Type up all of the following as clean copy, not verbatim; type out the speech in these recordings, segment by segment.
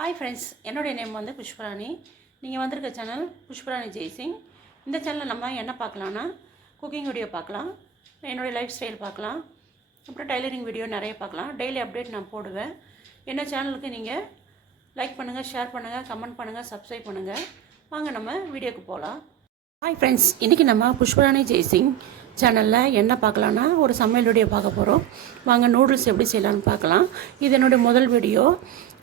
Hi friends, என்னுடைய name வந்து புஷ்பராணி. நீங்கள் வந்திருக்க சேனல் புஷ்பராணி ஜெய்சிங். இந்த சேனலில் நம்ம என்ன பார்க்கலான்னா, குக்கிங் வீடியோ பார்க்கலாம், என்னுடைய லைஃப் ஸ்டைல் பார்க்கலாம், அப்புறம் டைலரிங் வீடியோ நிறைய பார்க்கலாம். டெய்லி அப்டேட் நான் போடுவேன். என்ன சேனலுக்கு நீங்கள் லைக் பண்ணுங்கள், ஷேர் பண்ணுங்கள், கமெண்ட் பண்ணுங்கள், சப்ஸ்கிரைப் பண்ணுங்கள். வாங்க நம்ம வீடியோக்கு போகலாம். ஹாய் ஃப்ரெண்ட்ஸ், இன்றைக்கி நம்ம புஷ்பராணி ஜெய்சிங் சேனலில் என்ன பார்க்கலான்னா, ஒரு சமையல் வீடியோ பார்க்க போகிறோம். வாங்க நூடுல்ஸ் எப்படி செய்யலான்னு பார்க்கலாம். இது என்னுடைய முதல் வீடியோ,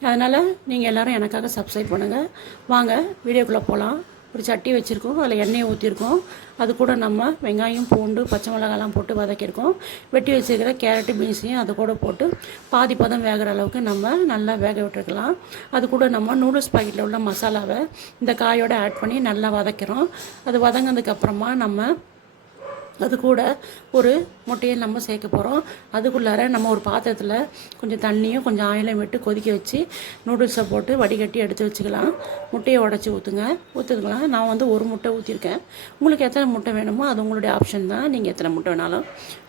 அதனால் நீங்கள் எல்லோரும் எனக்காக சப்ஸ்கிரைப் பண்ணுங்கள். வாங்க வீடியோக்குள்ளே போகலாம். ஒரு சட்டி வச்சுருக்கோம், அதில் எண்ணெயை ஊற்றிருக்கோம். அது கூட நம்ம வெங்காயம், பூண்டு, பச்சை மிளகாலாம் போட்டு வதக்கியிருக்கோம். வெட்டி வச்சுருக்கிற கேரட்டு, பீன்ஸையும் அது கூட போட்டு பாதி பதம் வேகிற அளவுக்கு நம்ம நல்லா வேக விட்டுருக்கலாம். அது கூட நம்ம நூடுல்ஸ் பாக்கெட்டில் உள்ள மசாலாவை இந்த காயோடு ஆட் பண்ணி நல்லா வதக்கிறோம். அது வதங்கினதுக்கப்புறமா நம்ம அது கூட ஒரு முட்டையை நம்ம சேர்க்க போகிறோம். அதுக்குள்ளார நம்ம ஒரு பாத்திரத்தில் கொஞ்சம் தண்ணியும் கொஞ்சம் ஆயிலையும் விட்டு கொதிக்க வச்சு நூடுல்ஸை போட்டு வடிகட்டி எடுத்து வச்சுக்கலாம். முட்டையை உடச்சி ஊற்றுக்கலாம். நான் வந்து ஒரு முட்டை ஊற்றிருக்கேன். உங்களுக்கு எத்தனை முட்டை வேணுமோ அது உங்களுடைய ஆப்ஷன் தான். நீங்கள் எத்தனை முட்டை வேணாலும்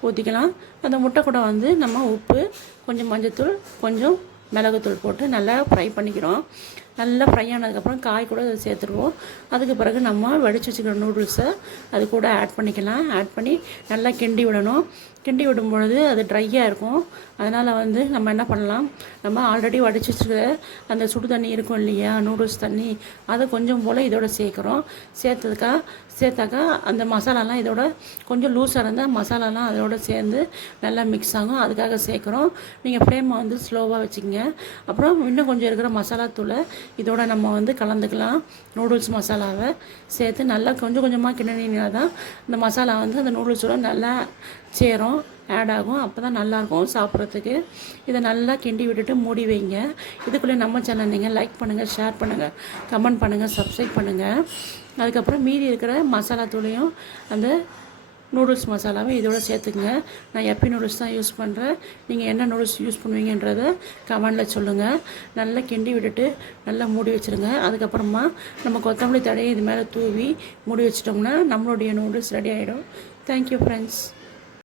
ஊற்றிக்கலாம். அந்த முட்டை கூட வந்து நம்ம உப்பு, கொஞ்சம் மஞ்சத்தூள், கொஞ்சம் மிளகுத்தூள் போட்டு நல்லா ஃப்ரை பண்ணிக்கிறோம். நல்லா ஃப்ரை ஆனதுக்கப்புறம் காய் கூட அதை சேர்த்துருவோம். அதுக்கு பிறகு நம்ம வடித்து வச்சுக்கிற நூடுல்ஸை அது கூட ஆட் பண்ணிக்கலாம். ஆட் பண்ணி நல்லா கிண்டி விடணும். கிண்டி விடும் பொழுது அது ட்ரையாக இருக்கும். அதனால் வந்து நம்ம என்ன பண்ணலாம், நம்ம ஆல்ரெடி வடித்து வச்சுக்கிற அந்த சுடு தண்ணி இருக்கும் இல்லையா, நூடுல்ஸ் தண்ணி, அதை கொஞ்சம் போல் இதோட சேர்க்குறோம். சேர்த்தாக்கா அந்த மசாலாலாம் இதோட கொஞ்சம் லூஸாக இருந்தால் மசாலாலாம் அதோட சேர்ந்து நல்லா மிக்ஸ் ஆகும். அதுக்காக சேர்க்குறோம். நீங்கள் ஃப்ளேமை வந்து ஸ்லோவாக வச்சுக்கோங்க. அப்புறம் இன்னும் கொஞ்சம் இருக்கிற மசாலா தூளை இதோட நம்ம வந்து கலந்துக்கலாம். நூடுல்ஸ் மசாலாவை சேர்த்து நல்லா கொஞ்சம் கொஞ்சமாக கிண்டினா தான் இந்த மசாலா வந்து அந்த நூடுல்ஸோட நல்லா சேரும், ஆட் ஆகும். அப்போ தான் நல்லாயிருக்கும் சாப்பிட்றதுக்கு. இதை நல்லா கிண்டி விட்டுட்டு மூடி வைங்க. இதுக்குள்ளே நம்ம சேனல் நீங்கள் லைக் பண்ணுங்கள், ஷேர் பண்ணுங்கள், கமெண்ட் பண்ணுங்கள், சப்ஸ்கிரைப் பண்ணுங்கள். அதுக்கப்புறம் மீதி இருக்கிற மசாலா தூளையும் அந்த நூடுல்ஸ் மசாலாவை இதோட சேர்த்துக்குங்க. நான் எப்பி நூடுல்ஸ் தான் யூஸ் பண்ணுறேன். நீங்கள் என்ன நூடுல்ஸ் யூஸ் பண்ணுவீங்கன்றதை கமெண்டில் சொல்லுங்கள். நல்லா கிண்டி விட்டுட்டு நல்லா மூடி வச்சுருங்க. அதுக்கப்புறமா நம்ம கொத்தமல்லி தழையை இது மேலே தூவி மூடி வச்சிட்டோம்னா நம்மளுடைய நூடுல்ஸ் ரெடி ஆகிடும். Thank you friends.